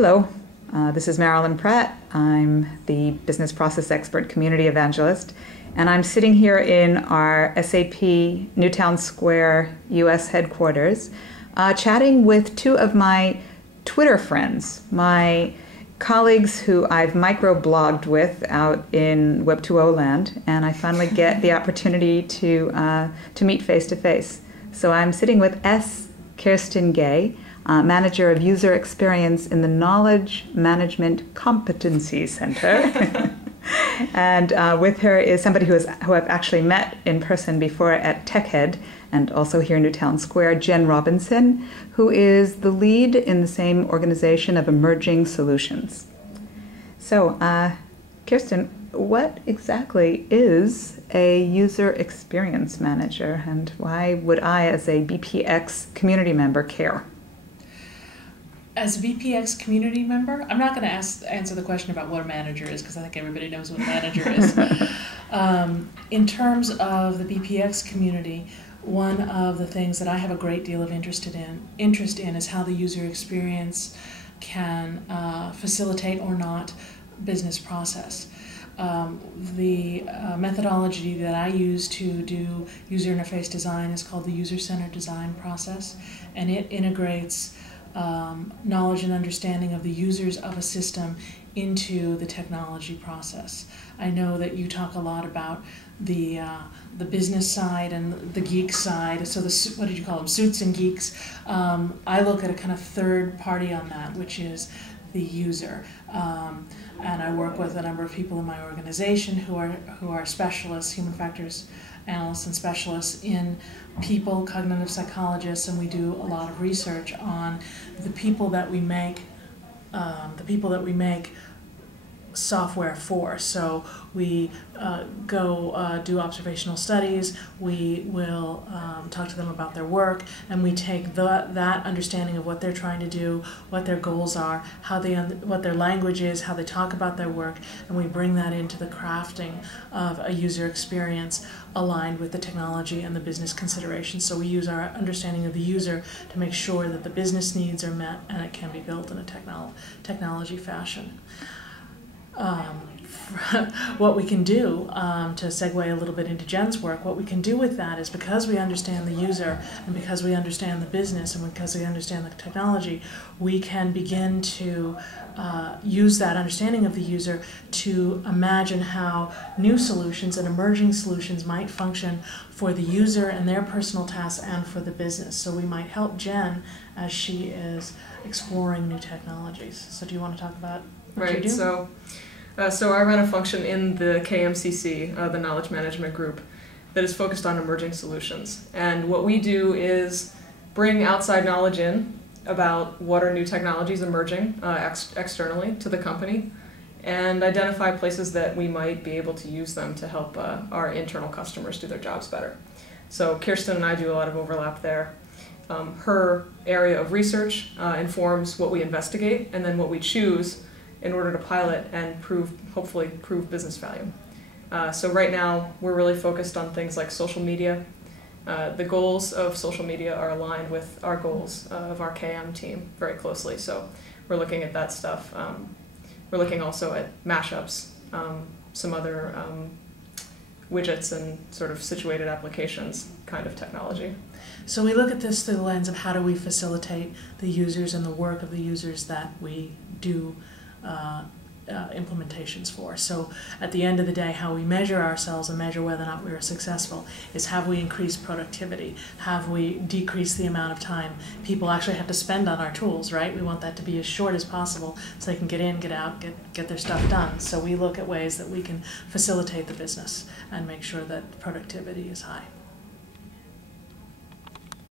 Hello, this is Marilyn Pratt. I'm the Business Process Expert Community Evangelist, and I'm sitting here in our SAP Newtown Square US headquarters, chatting with two of my Twitter friends, my colleagues who I've microblogged with out in Web 2.0 land, and I finally get the opportunity to meet face to face. So I'm sitting with Kirsten Gay, Manager of User Experience in the Knowledge Management Competency Center. And with her is somebody who I've actually met in person before at TechHead and also here in Newtown Square, Jen Robinson, who is the lead in the same organization of Emerging Solutions. So, Kirsten, what exactly is a user experience manager, and why would I, as a BPX community member, care? As a BPX community member, I'm not going to answer the question about what a manager is, because I think everybody knows what a manager is. In terms of the BPX community, one of the things that I have a great deal of interest in is how the user experience can facilitate or not business process. The methodology that I use to do user interface design is called the user-centered design process, and it integrates knowledge and understanding of the users of a system into the technology process. I know that you talk a lot about the business side and the geek side, so what did you call them, suits and geeks. I look at a kind of third party on that, which is the user. And I work with a number of people in my organization who are specialists, human factors analysts and specialists in people, cognitive psychologists, and we do a lot of research on the people that we make software for. So we go do observational studies, we will talk to them about their work, and we take that understanding of what they're trying to do, what their goals are, what their language is, how they talk about their work, and we bring that into the crafting of a user experience aligned with the technology and the business considerations. So we use our understanding of the user to make sure that the business needs are met and it can be built in a technology fashion. What we can do, to segue a little bit into Jen's work, what we can do with that is, because we understand the user and because we understand the business and because we understand the technology, we can begin to use that understanding of the user to imagine how new solutions and emerging solutions might function for the user and their personal tasks and for the business. So we might help Jen as she is exploring new technologies. So do you want to talk about what you do? So I run a function in the KMCC, the Knowledge Management Group, that is focused on emerging solutions. And what we do is bring outside knowledge in about what are new technologies emerging externally to the company, and identify places that we might be able to use them to help our internal customers do their jobs better. So Kirsten and I do a lot of overlap there. Her area of research informs what we investigate and then what we choose in order to pilot and hopefully prove business value. So right now we're really focused on things like social media. The goals of social media are aligned with our goals of our KM team very closely. So we're looking at that stuff. We're looking also at mashups, some other widgets and sort of situated applications kind of technology. So we look at this through the lens of how do we facilitate the users and the work of the users that we do implementations for. So at the end of the day, how we measure ourselves and measure whether or not we are successful is, have we increased productivity? Have we decreased the amount of time people actually have to spend on our tools, right? We want that to be as short as possible so they can get in, get out, get their stuff done. So we look at ways that we can facilitate the business and make sure that productivity is high.